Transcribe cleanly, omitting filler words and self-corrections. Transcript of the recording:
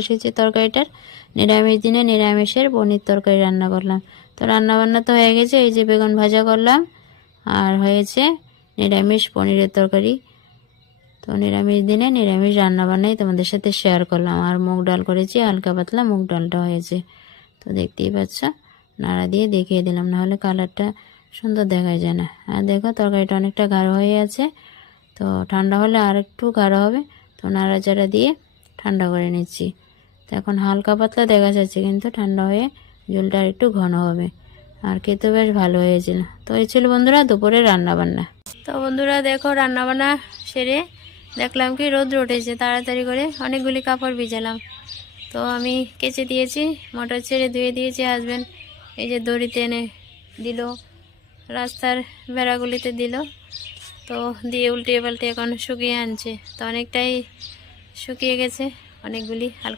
এসেছে তরকারিটার। নিরামিষ দিনে নিরামিষের পনির তরকারি রান্না করলাম। তো রান্নাবান্না তো হয়ে গেছে, এই যে বেগুন ভাজা করলাম আর হয়েছে নিরামিষ পনিরের তরকারি। তো নিরামিষ দিনে নিরামিষ রান্নাবান্নাই তোমাদের সাথে শেয়ার করলাম। আর মুগ ডাল করেছি, হালকা পাতলা মুগ ডালটা হয়েছে। তো দেখতেই পাচ্ছ, নাড়া দিয়ে দেখিয়ে দিলাম, নাহলে কালারটা সুন্দর দেখা যায় না। আর দেখো তরকারিটা অনেকটা গাঢ় হয়ে আছে, তো ঠান্ডা হলে আর একটু গাঢ় হবে। তো নাড়াচাড়া দিয়ে ঠান্ডা করে নিচ্ছি। তো এখন হালকা পাতলা দেখা যাচ্ছে, কিন্তু ঠান্ডা হয়ে ঝোলটা আর একটু ঘন হবে। আর খেতে বেশ ভালো হয়েছিল। তো এই ছিল বন্ধুরা দুপুরে রান্নাবান্না। তো বন্ধুরা দেখো, রান্নাবান্না সেরে দেখলাম কি রোদ্র উঠেছে, তাড়াতাড়ি করে অনেকগুলি কাপড় ভিজালাম। তো আমি কেচে দিয়েছি, মোটর ছেড়ে ধুয়ে দিয়েছি। হাজব্যান্ড এই যে দড়িতে এনে দিল, রাস্তার বেড়াগুলিতে দিল। তো দিয়ে উল্টে পাল্টে এখন শুকিয়ে আনছে। তো অনেকটাই শুকিয়ে গেছে, অনেকগুলি হালকা